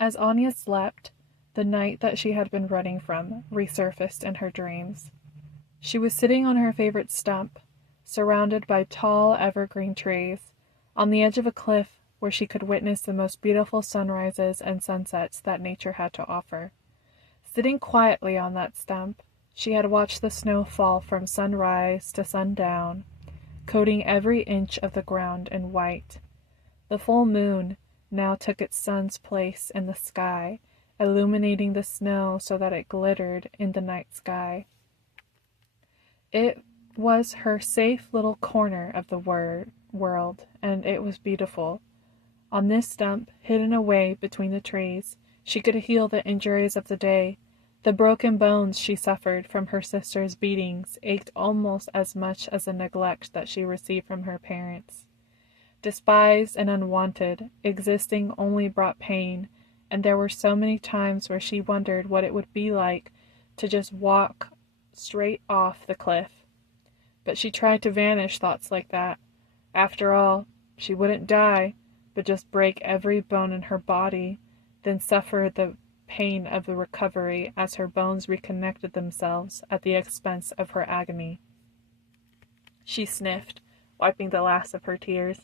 As Anya slept, the night that she had been running from resurfaced in her dreams. She was sitting on her favorite stump, surrounded by tall evergreen trees, on the edge of a cliff where she could witness the most beautiful sunrises and sunsets that nature had to offer. Sitting quietly on that stump, she had watched the snow fall from sunrise to sundown, coating every inch of the ground in white. The full moon now took its sun's place in the sky, illuminating the snow so that it glittered in the night sky. It was her safe little corner of the world, and it was beautiful. On this stump, hidden away between the trees, she could heal the injuries of the day. The broken bones she suffered from her sister's beatings ached almost as much as the neglect that she received from her parents. Despised and unwanted, existing only brought pain, and there were so many times where she wondered what it would be like to just walk straight off the cliff. But she tried to banish thoughts like that. After all, she wouldn't die, but just break every bone in her body, then suffer the pain of the recovery as her bones reconnected themselves at the expense of her agony. She sniffed, wiping the last of her tears.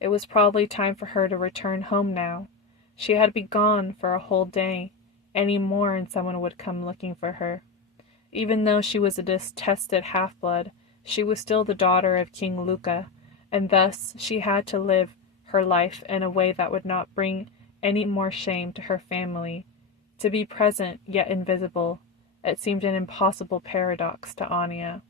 It was probably time for her to return home now. She had been gone for a whole day. Any more and someone would come looking for her. Even though she was a detested half-blood, she was still the daughter of King Luca, and thus she had to live her life in a way that would not bring any more shame to her family. To be present yet invisible, it seemed an impossible paradox to Anya.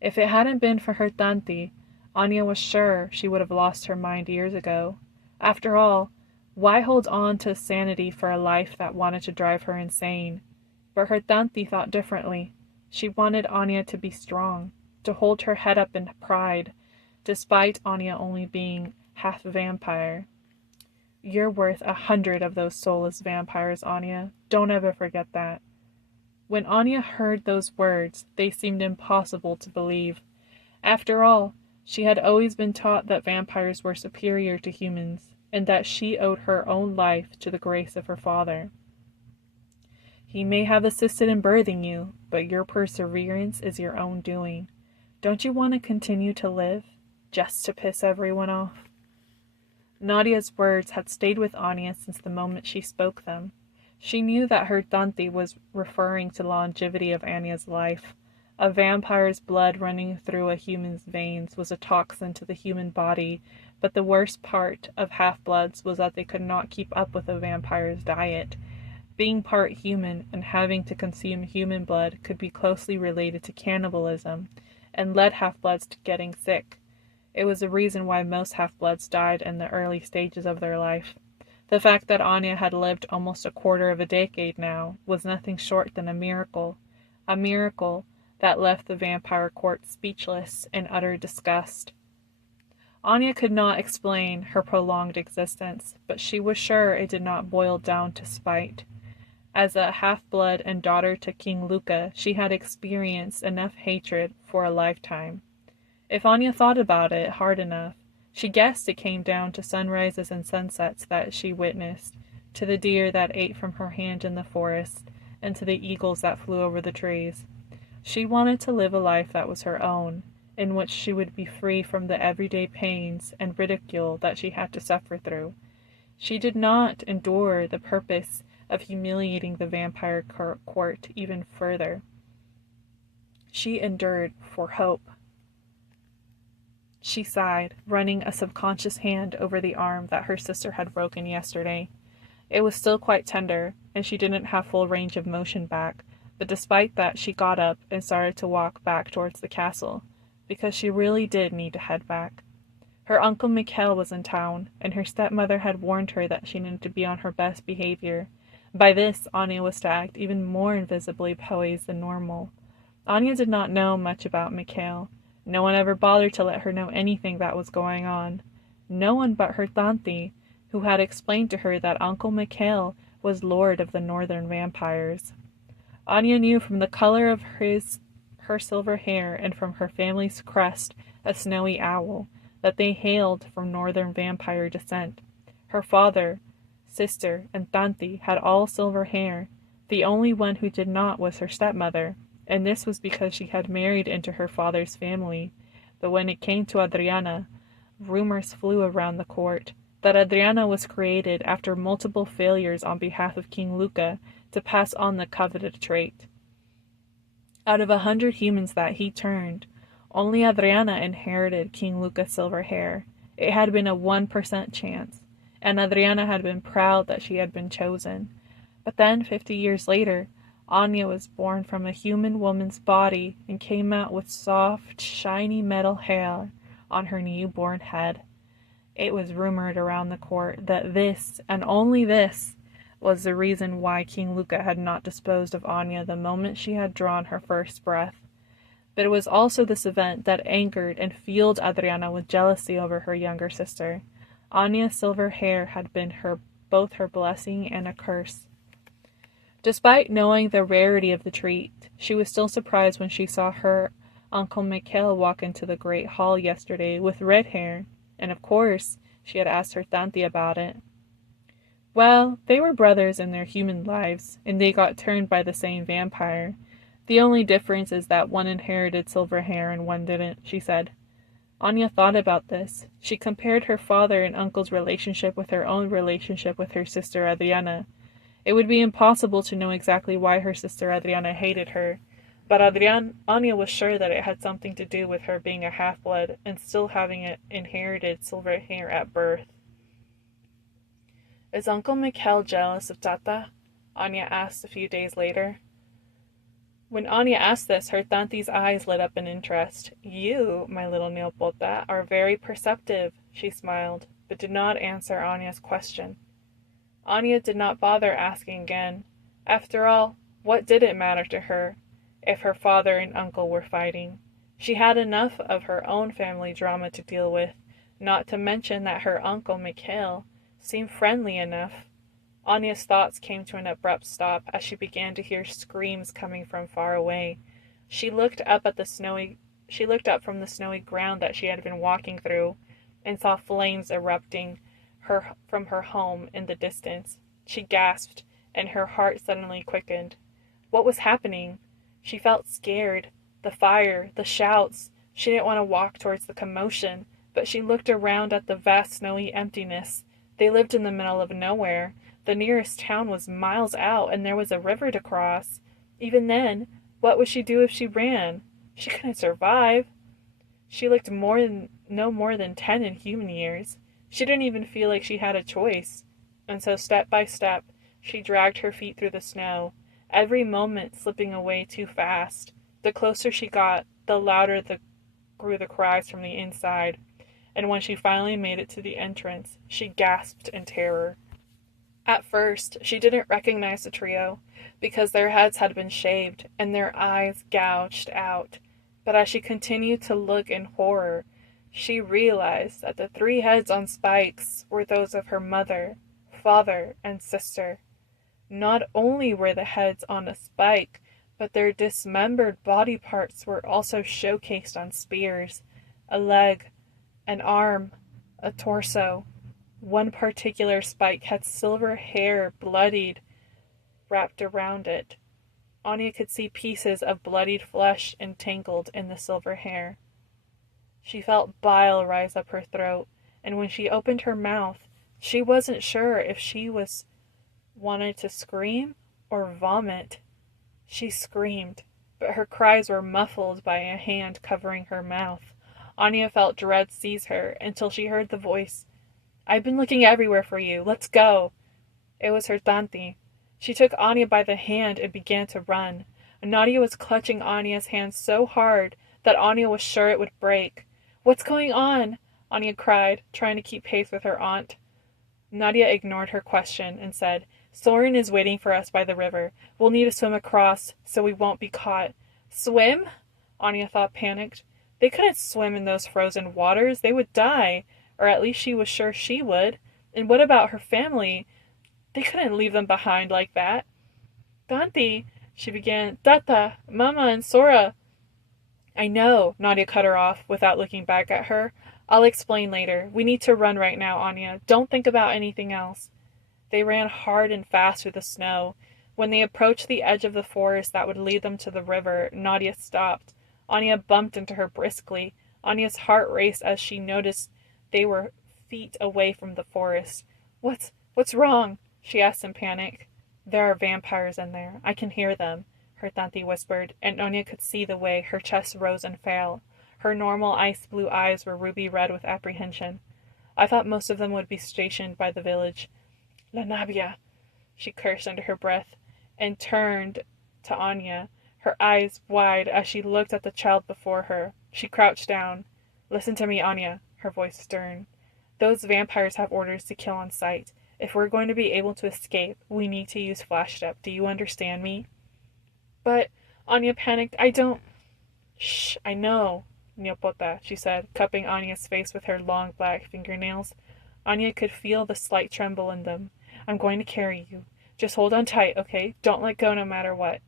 If it hadn't been for her Tanti, Anya was sure she would have lost her mind years ago. After all, why hold on to sanity for a life that wanted to drive her insane? But her Tanti thought differently. She wanted Anya to be strong, to hold her head up in pride, despite Anya only being half vampire. You're worth 100 of those soulless vampires, Anya. Don't ever forget that. When Anya heard those words, they seemed impossible to believe. After all, she had always been taught that vampires were superior to humans, and that she owed her own life to the grace of her father. He may have assisted in birthing you, but your perseverance is your own doing. Don't you want to continue to live, just to piss everyone off? Nadia's words had stayed with Anya since the moment she spoke them. She knew that her Tanti was referring to longevity of Anya's life. A vampire's blood running through a human's veins was a toxin to the human body, but the worst part of half-bloods was that they could not keep up with a vampire's diet. Being part human and having to consume human blood could be closely related to cannibalism, and led half-bloods to getting sick. It was the reason why most half-bloods died in the early stages of their life. The fact that Anya had lived almost a quarter of a decade now was nothing short than a miracle that left the vampire court speechless in utter disgust. Anya could not explain her prolonged existence, but she was sure it did not boil down to spite. As a half-blood and daughter to King Luca, she had experienced enough hatred for a lifetime. If Anya thought about it hard enough, she guessed it came down to sunrises and sunsets that she witnessed, to the deer that ate from her hand in the forest, and to the eagles that flew over the trees. She wanted to live a life that was her own, in which she would be free from the everyday pains and ridicule that she had to suffer through. She did not endure the purpose of humiliating the vampire court even further. She endured for hope. She sighed, running a subconscious hand over the arm that her sister had broken yesterday. It was still quite tender, and she didn't have full range of motion back, but despite that she got up and started to walk back towards the castle, because she really did need to head back. Her Uncle Mikhail was in town, and her stepmother had warned her that she needed to be on her best behavior. By this, Anya was to act even more invisibly poised than normal. Anya did not know much about Mikhail. No one ever bothered to let her know anything that was going on. No one but her Tanti, who had explained to her that Uncle Mikhail was lord of the northern vampires. Anya knew from the color of her silver hair and from her family's crest, a snowy owl, that they hailed from northern vampire descent. Her father, sister, and Tanti had all silver hair. The only one who did not was her stepmother, and this was because she had married into her father's family. But when it came to Adriana, rumors flew around the court that Adriana was created after multiple failures on behalf of King Luca to pass on the coveted trait. Out of 100 humans that he turned, only Adriana inherited King Luca's silver hair. It had been a 1% chance, and Adriana had been proud that she had been chosen. But then, 50 years later, Anya was born from a human woman's body and came out with soft, shiny metal hair on her newborn head. It was rumored around the court that this, and only this, was the reason why King Luca had not disposed of Anya the moment she had drawn her first breath. But it was also this event that angered and fueled Adriana with jealousy over her younger sister. Anya's silver hair had been both her blessing and a curse. Despite knowing the rarity of the treat, she was still surprised when she saw her Uncle Mikhail walk into the great hall yesterday with red hair, and of course, she had asked her Tanti about it. Well, they were brothers in their human lives, and they got turned by the same vampire. The only difference is that one inherited silver hair and one didn't, she said. Anya thought about this. She compared her father and uncle's relationship with her own relationship with her sister Adriana. It would be impossible to know exactly why her sister Adriana hated her, but Anya was sure that it had something to do with her being a half-blood and still having inherited silver hair at birth. Is Uncle Mikhail jealous of Tata? Anya asked a few days later. When Anya asked this, her Tanti's eyes lit up in interest. You, my little Neopota, are very perceptive, she smiled, but did not answer Anya's question. Anya did not bother asking again. After all, what did it matter to her if her father and uncle were fighting? She had enough of her own family drama to deal with, not to mention that her uncle Mikhail seemed friendly enough. Anya's thoughts came to an abrupt stop as she began to hear screams coming from far away. She looked up from the snowy ground that she had been walking through and saw flames erupting from her home in the distance. She gasped, and her heart suddenly quickened. What was happening? She felt scared. The fire, the shouts. She didn't want to walk towards the commotion, but she looked around at the vast snowy emptiness. They lived in the middle of nowhere. The nearest town was miles out, and there was a river to cross. Even then, what would she do if she ran? She couldn't survive. She looked no more than 10 in human years. She didn't even feel like she had a choice. And so step by step, she dragged her feet through the snow, every moment slipping away too fast. The closer she got, the louder grew the cries from the inside. And when she finally made it to the entrance, she gasped in terror. At first, she didn't recognize the trio, because their heads had been shaved and their eyes gouged out. But as she continued to look in horror, she realized that the 3 heads on spikes were those of her mother, father, and sister. Not only were the heads on a spike, but their dismembered body parts were also showcased on spears. A leg, an arm, a torso. One particular spike had silver hair bloodied wrapped around it. Anya could see pieces of bloodied flesh entangled in the silver hair. She felt bile rise up her throat, and when she opened her mouth, she wasn't sure if she wanted to scream or vomit. She screamed, but her cries were muffled by a hand covering her mouth. Anya felt dread seize her until she heard the voice. I've been looking everywhere for you. Let's go. It was her Tanti. She took Anya by the hand and began to run. Nadia was clutching Anya's hand so hard that Anya was sure it would break. What's going on? Anya cried, trying to keep pace with her aunt. Nadia ignored her question and said, Soren is waiting for us by the river. We'll need to swim across so we won't be caught. Swim? Anya thought, panicked. They couldn't swim in those frozen waters. They would die. Or at least she was sure she would. And what about her family? They couldn't leave them behind like that. Tanti, she began. Tata, Mama, and Sora. I know, Nadia cut her off without looking back at her. I'll explain later. We need to run right now, Anya. Don't think about anything else. They ran hard and fast through the snow. When they approached the edge of the forest that would lead them to the river, Nadia stopped. Anya bumped into her briskly. Anya's heart raced as she noticed they were feet away from the forest. What's wrong? She asked in panic. There are vampires in there. I can hear them, her Tanti whispered, and Anya could see the way her chest rose and fell. Her normal ice blue eyes were ruby red with apprehension. I thought most of them would be stationed by the village. La Nabia, she cursed under her breath, and turned to Anya, her eyes wide as she looked at the child before her. She crouched down. Listen to me, Anya, her voice stern. Those vampires have orders to kill on sight. If we're going to be able to escape, we need to use Flash Step. Do you understand me? But, Anya panicked, I don't... Shh, I know, Niopota, she said, cupping Anya's face with her long black fingernails. Anya could feel the slight tremble in them. I'm going to carry you. Just hold on tight, okay? Don't let go no matter what.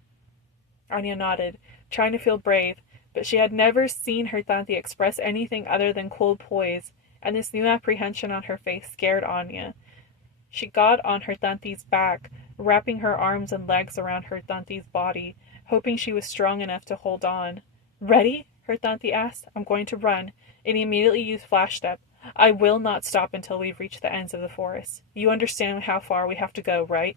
Anya nodded, trying to feel brave, but she had never seen her Tanti express anything other than cool poise, and this new apprehension on her face scared Anya. She got on her Tanti's back, wrapping her arms and legs around her Tanti's body, hoping she was strong enough to hold on. Ready? Her Tanti asked. I'm going to run, and immediately use Flash Step. I will not stop until we've reached the ends of the forest. You understand how far we have to go, right?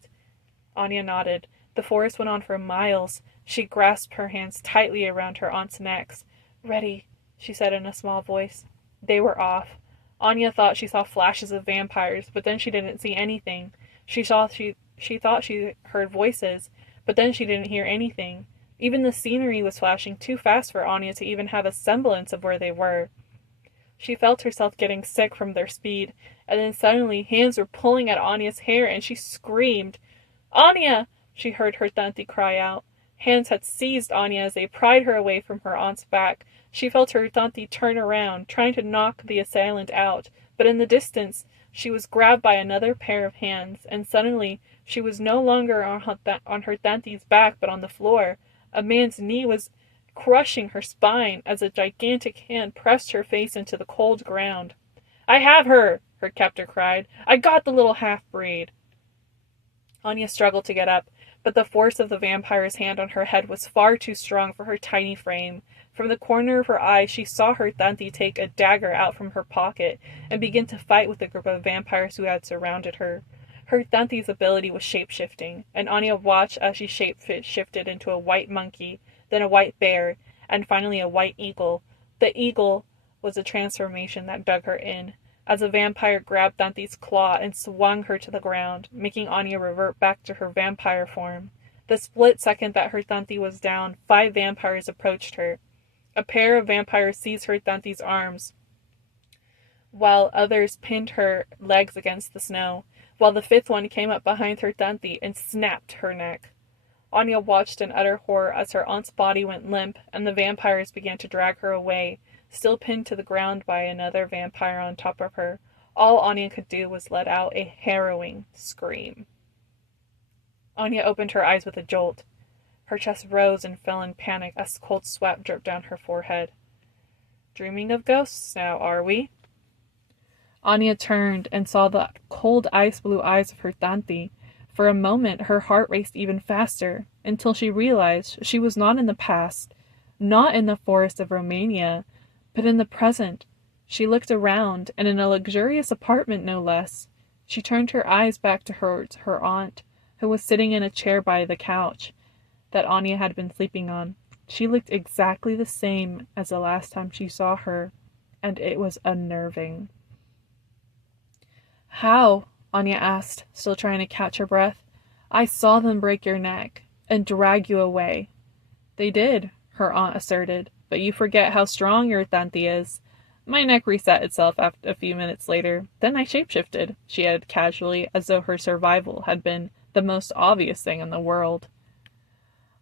Anya nodded. The forest went on for miles. She grasped her hands tightly around her aunt's necks. Ready, she said in a small voice. They were off. Anya thought she saw flashes of vampires, but then she didn't see anything. She thought she heard voices, but then she didn't hear anything. Even the scenery was flashing too fast for Anya to even have a semblance of where they were. She felt herself getting sick from their speed, and then suddenly hands were pulling at Anya's hair, and she screamed. Anya! She heard her Tanti cry out. Hands had seized Anya as they pried her away from her aunt's back. She felt her Tanti turn around, trying to knock the assailant out, but in the distance she was grabbed by another pair of hands, and suddenly she was no longer on her Tanti's back but on the floor. A man's knee was crushing her spine as a gigantic hand pressed her face into the cold ground. I have her! Her captor cried. I got the little half-breed! Anya struggled to get up, but the force of the vampire's hand on her head was far too strong for her tiny frame. From the corner of her eye, she saw her Tanti take a dagger out from her pocket and begin to fight with the group of vampires who had surrounded her. Her Tanti's ability was shape-shifting, and Anya watched as she shape-shifted into a white monkey, then a white bear, and finally a white eagle. The eagle was a transformation that dug her in, as a vampire grabbed Tanti's claw and swung her to the ground, making Anya revert back to her vampire form. The split second that her Tanti was down, 5 vampires approached her. A pair of vampires seized her Tanti's arms, while others pinned her legs against the snow, while the 5th one came up behind her Tanti and snapped her neck. Anya watched in utter horror as her aunt's body went limp and the vampires began to drag her away, still pinned to the ground by another vampire on top of her. All Anya could do was let out a harrowing scream. Anya opened her eyes with a jolt. Her chest rose and fell in panic as cold sweat dripped down her forehead. Dreaming of ghosts now, are we? Anya turned and saw the cold ice-blue eyes of her Tanti. For a moment, her heart raced even faster, until she realized she was not in the past, not in the forest of Romania, but in the present. She looked around, and in a luxurious apartment no less. She turned her eyes back to her aunt, who was sitting in a chair by the couch that Anya had been sleeping on. She looked exactly the same as the last time she saw her, and it was unnerving. How? Anya asked, still trying to catch her breath. I saw them break your neck and drag you away. They did, her aunt asserted, but you forget how strong your Tanti is. My neck reset itself a few minutes later. Then I shapeshifted, she added casually, as though her survival had been the most obvious thing in the world.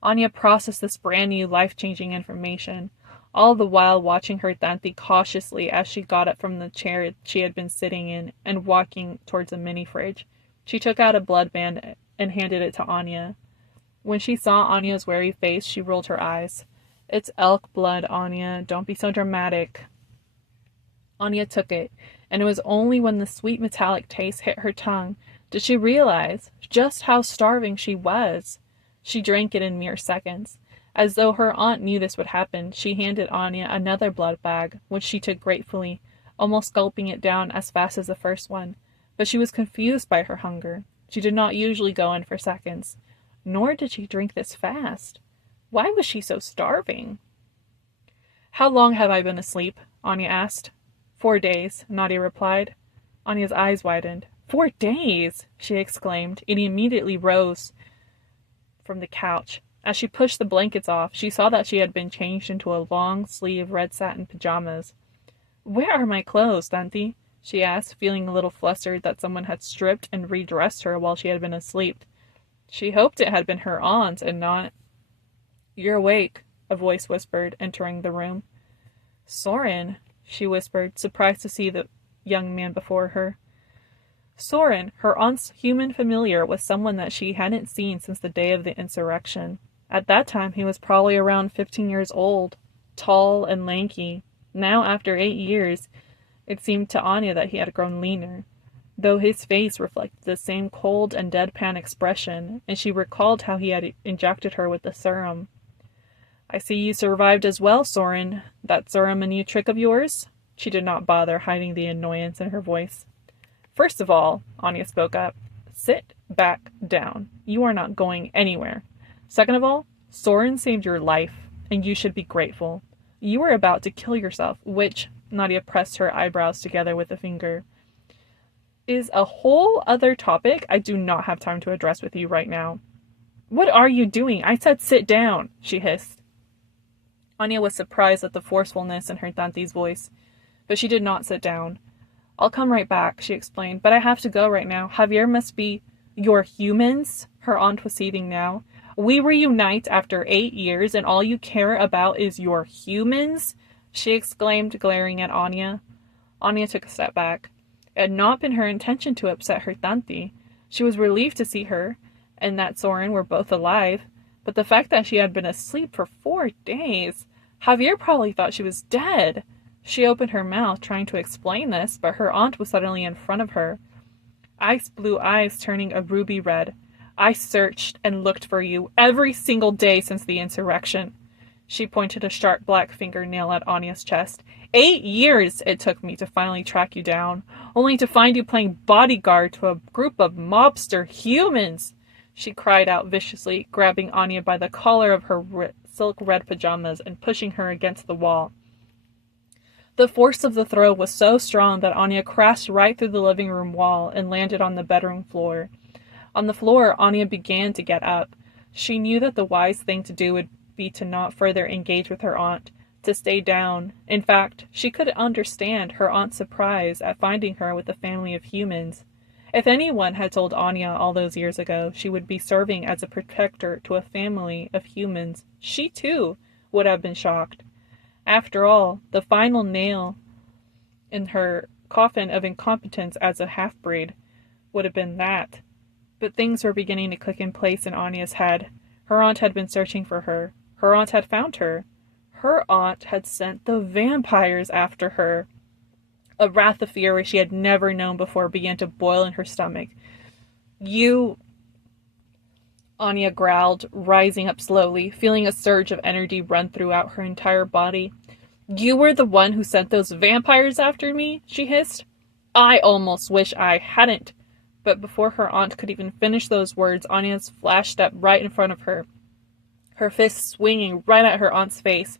Anya processed this brand new life-changing information, all the while watching her Tanti cautiously as she got up from the chair she had been sitting in and walking towards a mini-fridge. She took out a blood band and handed it to Anya. When she saw Anya's wary face, she rolled her eyes. It's elk blood, Anya. Don't be so dramatic. Anya took it, and it was only when the sweet metallic taste hit her tongue Did she realize just how starving she was? She drank it in mere seconds. As though her aunt knew this would happen, she handed Anya another blood bag, which she took gratefully, almost gulping it down as fast as the first one. But she was confused by her hunger. She did not usually go in for seconds, nor did she drink this fast. Why was she so starving? How long have I been asleep? Anya asked. 4 days, Nadia replied. Anya's eyes widened. 4 days, she exclaimed, and immediately rose from the couch. As she pushed the blankets off, she saw that she had been changed into a long-sleeve red satin pajamas. Where are my clothes, Tanti? She asked, feeling a little flustered that someone had stripped and redressed her while she had been asleep. She hoped it had been her aunt and not... You're awake, a voice whispered, entering the room. Soren, she whispered, surprised to see the young man before her. Soren, her aunt's human familiar, was someone that she hadn't seen since the day of the insurrection. At that time, he was probably around 15 years old, tall and lanky. Now, after 8 years, it seemed to Anya that he had grown leaner, though his face reflected the same cold and deadpan expression, and she recalled how he had injected her with the serum. I see you survived as well, Soren. That serum a new trick of yours? She did not bother hiding the annoyance in her voice. First of all, Anya spoke up, sit back down. You are not going anywhere. Second of all, Soren saved your life, and you should be grateful. You were about to kill yourself, which, Nadia pressed her eyebrows together with a finger, is a whole other topic I do not have time to address with you right now. What are you doing? I said sit down, she hissed. Anya was surprised at the forcefulness in her Tanti's voice, but she did not sit down. I'll come right back, she explained, but I have to go right now. Javier must be... Your humans? Her aunt was seething now. We reunite after 8 years and all you care about is your humans? She exclaimed, glaring at Anya. Anya took a step back. It had not been her intention to upset her Tanti. She was relieved to see her, and that Soren were both alive, but the fact that she had been asleep for 4 days... Javier probably thought she was dead. She opened her mouth, trying to explain this, but her aunt was suddenly in front of her. Ice blue eyes turning a ruby red. I searched and looked for you every single day since the insurrection. She pointed a sharp black fingernail at Anya's chest. 8 years it took me to finally track you down, only to find you playing bodyguard to a group of mobster humans, she cried out viciously, grabbing Anya by the collar of her silk red pajamas and pushing her against the wall. The force of the throw was so strong that Anya crashed right through the living room wall and landed on the bedroom floor. On the floor, Anya began to get up. She knew that the wise thing to do would be to not further engage with her aunt, to stay down. In fact, she could understand her aunt's surprise at finding her with a family of humans. If anyone had told Anya all those years ago she would be serving as a protector to a family of humans, she too would have been shocked. After all, the final nail in her coffin of incompetence as a half-breed would have been that. But things were beginning to click in place in Anya's head. Her aunt had been searching for her. Her aunt had found her. Her aunt had sent the vampires after her. A wrath of fury she had never known before began to boil in her stomach. You... Anya growled, rising up slowly, feeling a surge of energy run throughout her entire body. You were the one who sent those vampires after me? She hissed. I almost wish I hadn't. But before her aunt could even finish those words, Anya's flashed up right in front of her, her fist swinging right at her aunt's face.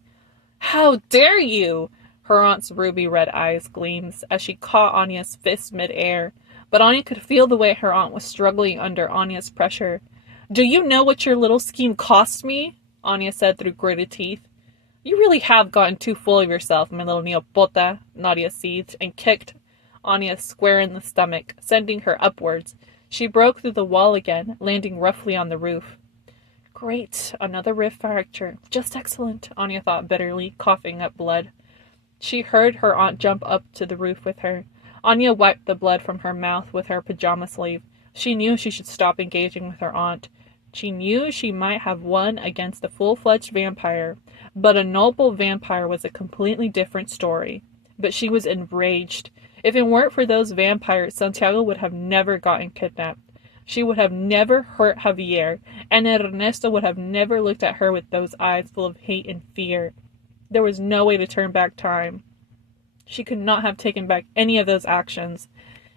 How dare you! Her aunt's ruby-red eyes gleamed as she caught Anya's fist mid-air, but Anya could feel the way her aunt was struggling under Anya's pressure. Do you know what your little scheme cost me? Anya said through gritted teeth. You really have gotten too full of yourself, my little neopota, Nadia seethed, and kicked Anya square in the stomach, sending her upwards. She broke through the wall again, landing roughly on the roof. Great, another rib fracture. Just excellent, Anya thought bitterly, coughing up blood. She heard her aunt jump up to the roof with her. Anya wiped the blood from her mouth with her pajama sleeve. She knew she should stop engaging with her aunt. She knew she might have won against a full-fledged vampire, but a noble vampire was a completely different story. But she was enraged. If it weren't for those vampires, Santiago would have never gotten kidnapped. She would have never hurt Javier, and Ernesto would have never looked at her with those eyes full of hate and fear. There was no way to turn back time. She could not have taken back any of those actions.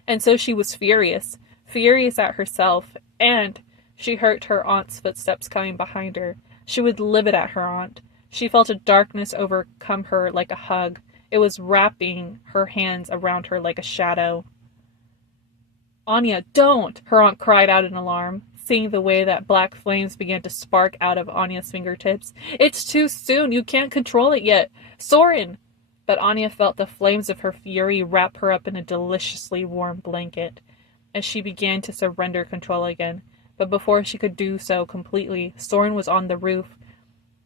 And so she was furious at herself, and she heard her aunt's footsteps coming behind her. She was livid at her aunt. She felt a darkness overcome her like a hug. It was wrapping her hands around her like a shadow. "Anya, don't!" her aunt cried out in alarm, seeing the way that black flames began to spark out of Anya's fingertips. "It's too soon! You can't control it yet! Soren!" But Anya felt the flames of her fury wrap her up in a deliciously warm blanket, as she began to surrender control again. But before she could do so completely, Soren was on the roof.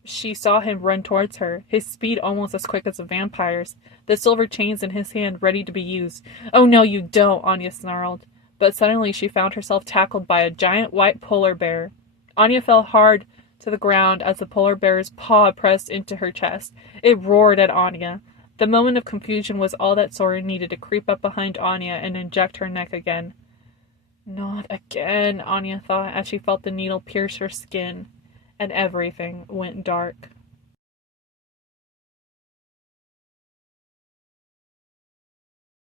She saw him run towards her, his speed almost as quick as a vampire's, the silver chains in his hand ready to be used. "Oh no, you don't!" Anya snarled. But suddenly she found herself tackled by a giant white polar bear. Anya fell hard to the ground as the polar bear's paw pressed into her chest. It roared at Anya. The moment of confusion was all that Soren needed to creep up behind Anya and inject her neck again. "Not again," Anya thought as she felt the needle pierce her skin, and everything went dark.